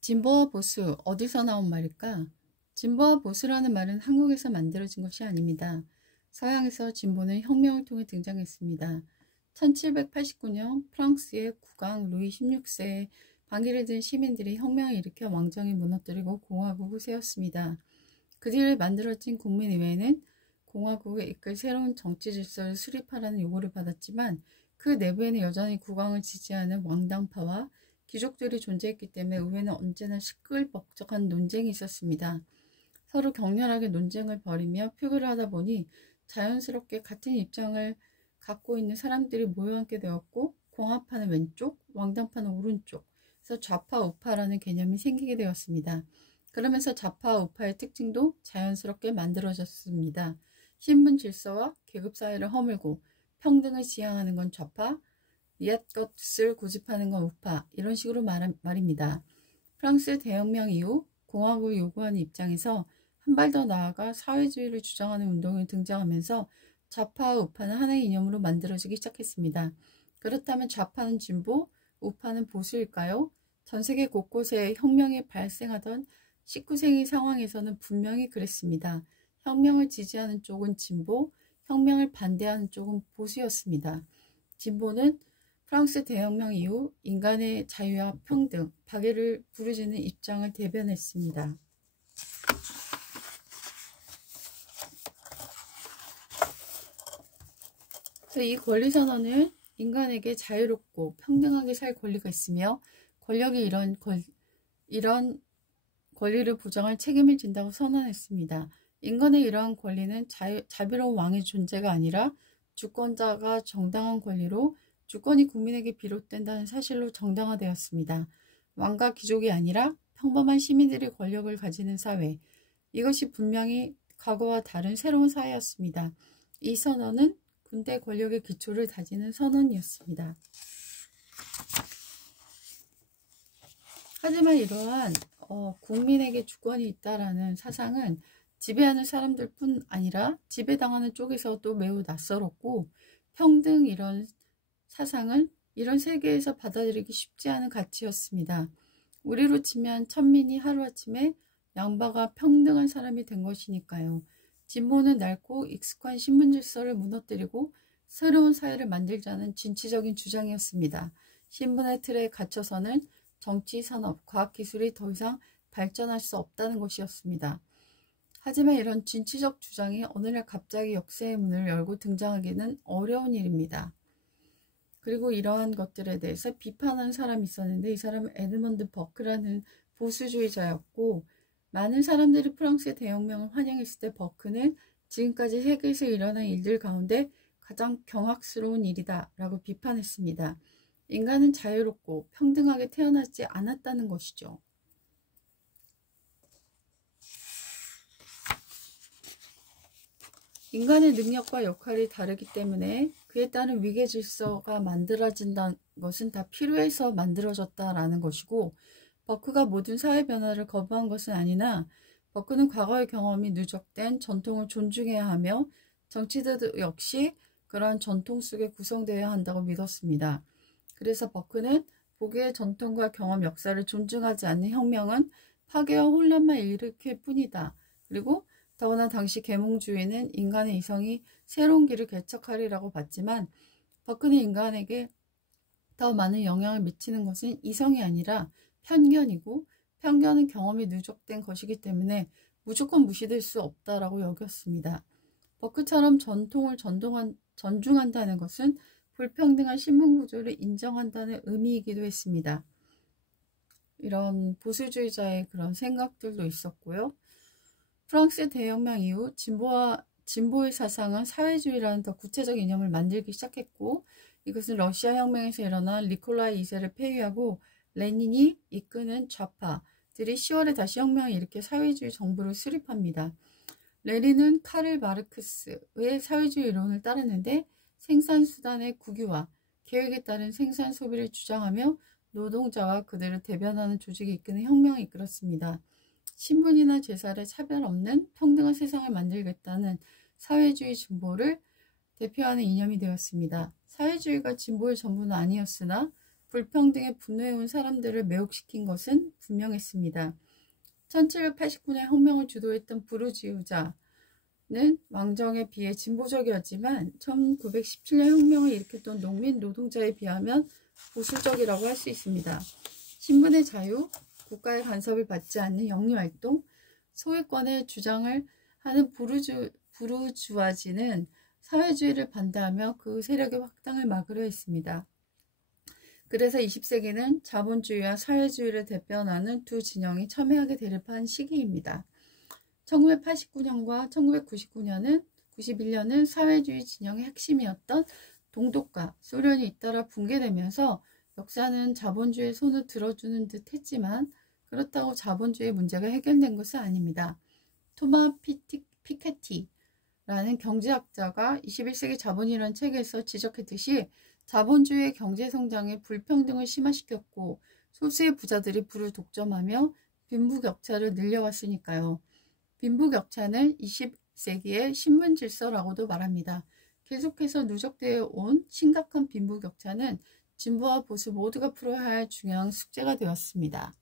진보와 보수, 어디서 나온 말일까? 진보와 보수라는 말은 한국에서 만들어진 것이 아닙니다. 서양에서 진보는 혁명을 통해 등장했습니다. 1789년 프랑스의 국왕 루이 16세에 반기를 든 시민들이 혁명을 일으켜 왕정이 무너뜨리고 공화국을 세웠습니다. 그 뒤에 만들어진 국민의회는 공화국을 이끌 새로운 정치 질서를 수립하라는 요구를 받았지만 그 내부에는 여전히 국왕을 지지하는 왕당파와 귀족들이 존재했기 때문에 의회는 언제나 시끌벅적한 논쟁이 있었습니다. 서로 격렬하게 논쟁을 벌이며 표결을 하다 보니 자연스럽게 같은 입장을 갖고 있는 사람들이 모여 앉게 되었고 공화파는 왼쪽, 왕당파는 오른쪽, 그래서 좌파 우파라는 개념이 생기게 되었습니다. 그러면서 좌파 우파의 특징도 자연스럽게 만들어졌습니다. 신분 질서와 계급 사회를 허물고 평등을 지향하는 건 좌파, 옛 것을 고집하는 건 우파, 이런 식으로 말입니다. 프랑스 대혁명 이후 공화국을 요구하는 입장에서 한 발 더 나아가 사회주의를 주장하는 운동이 등장하면서 좌파와 우파는 하나의 이념으로 만들어지기 시작했습니다. 그렇다면 좌파는 진보, 우파는 보수일까요? 전 세계 곳곳에 혁명이 발생하던 19세기 상황에서는 분명히 그랬습니다. 혁명을 지지하는 쪽은 진보, 혁명을 반대하는 쪽은 보수였습니다. 진보는 프랑스 대혁명 이후 인간의 자유와 평등, 박애를 부르짖는 입장을 대변했습니다. 그래서 이 권리선언은 인간에게 자유롭고 평등하게 살 권리가 있으며 권력이 이런 권리를 보장할 책임을 진다고 선언했습니다. 인간의 이러한 권리는 자비로운 왕의 존재가 아니라 주권자가 정당한 권리로 주권이 국민에게 비롯된다는 사실로 정당화되었습니다. 왕과 귀족이 아니라 평범한 시민들이 권력을 가지는 사회. 이것이 분명히 과거와 다른 새로운 사회였습니다. 이 선언은 군대 권력의 기초를 다지는 선언이었습니다. 하지만 이러한 국민에게 주권이 있다라는 사상은 지배하는 사람들뿐 아니라 지배당하는 쪽에서도 매우 낯설었고 평등 이런 사상은 이런 세계에서 받아들이기 쉽지 않은 가치였습니다. 우리로 치면 천민이 하루아침에 양바가 평등한 사람이 된 것이니까요. 진보는 낡고 익숙한 신분 질서를 무너뜨리고 새로운 사회를 만들자는 진취적인 주장이었습니다. 신분의 틀에 갇혀서는 정치, 산업, 과학기술이 더 이상 발전할 수 없다는 것이었습니다. 하지만 이런 진취적 주장이 오늘날 갑자기 역사의 문을 열고 등장하기는 어려운 일입니다. 그리고 이러한 것들에 대해서 비판하는 사람이 있었는데 이 사람은 에드먼드 버크라는 보수주의자였고 많은 사람들이 프랑스의 대혁명을 환영했을 때 버크는 지금까지 세계에서 일어난 일들 가운데 가장 경악스러운 일이다 라고 비판했습니다. 인간은 자유롭고 평등하게 태어나지 않았다는 것이죠. 인간의 능력과 역할이 다르기 때문에 그에 따른 위계 질서가 만들어진다는 것은 다 필요해서 만들어졌다라는 것이고 버크가 모든 사회 변화를 거부한 것은 아니나 버크는 과거의 경험이 누적된 전통을 존중해야 하며 정치도 역시 그러한 전통 속에 구성되어야 한다고 믿었습니다. 그래서 버크는 보기의 전통과 경험 역사를 존중하지 않는 혁명은 파괴와 혼란만 일으킬 뿐이다. 그리고 더구나 당시 계몽주의는 인간의 이성이 새로운 길을 개척하리라고 봤지만 버크는 인간에게 더 많은 영향을 미치는 것은 이성이 아니라 편견이고 편견은 경험이 누적된 것이기 때문에 무조건 무시될 수 없다라고 여겼습니다. 버크처럼 전통을 존중한다는 것은 불평등한 신분구조를 인정한다는 의미이기도 했습니다. 이런 보수주의자의 그런 생각들도 있었고요. 프랑스 대혁명 이후 진보의 사상은 사회주의라는 더 구체적 이념을 만들기 시작했고 이것은 러시아 혁명에서 일어난 니콜라이 2세를 폐위하고 레닌이 이끄는 좌파들이 10월에 다시 혁명을 일으켜 사회주의 정부를 수립합니다. 레닌은 카를 마르크스의 사회주의 이론을 따르는데 생산수단의 국유화, 계획에 따른 생산 소비를 주장하며 노동자와 그들을 대변하는 조직이 이끄는 혁명을 이끌었습니다. 신분이나 재산에 차별 없는 평등한 세상을 만들겠다는 사회주의 진보를 대표하는 이념이 되었습니다. 사회주의가 진보의 전부는 아니었으나 불평등에 분노해온 사람들을 매혹시킨 것은 분명했습니다. 1789년 혁명을 주도했던 부르주아는 왕정에 비해 진보적이었지만 1917년 혁명을 일으켰던 농민 노동자에 비하면 보수적이라고 할 수 있습니다. 신분의 자유, 국가의 간섭을 받지 않는 영리활동, 소유권의 주장을 하는 부르주아지는 사회주의를 반대하며 그 세력의 확장을 막으려 했습니다. 그래서 20세기는 자본주의와 사회주의를 대변하는 두 진영이 첨예하게 대립한 시기입니다. 1989년과 1999년은 91년은 사회주의 진영의 핵심이었던 동독과 소련이 잇따라 붕괴되면서 역사는 자본주의의 손을 들어주는 듯 했지만 그렇다고 자본주의 문제가 해결된 것은 아닙니다. 토마 피케티라는 경제학자가 21세기 자본이라는 책에서 지적했듯이 자본주의의 경제성장에 불평등을 심화시켰고 소수의 부자들이 부를 독점하며 빈부격차를 늘려왔으니까요. 빈부격차는 20세기의 신분질서라고도 말합니다. 계속해서 누적되어 온 심각한 빈부격차는 진보와 보수 모두가 풀어야 할 중요한 숙제가 되었습니다.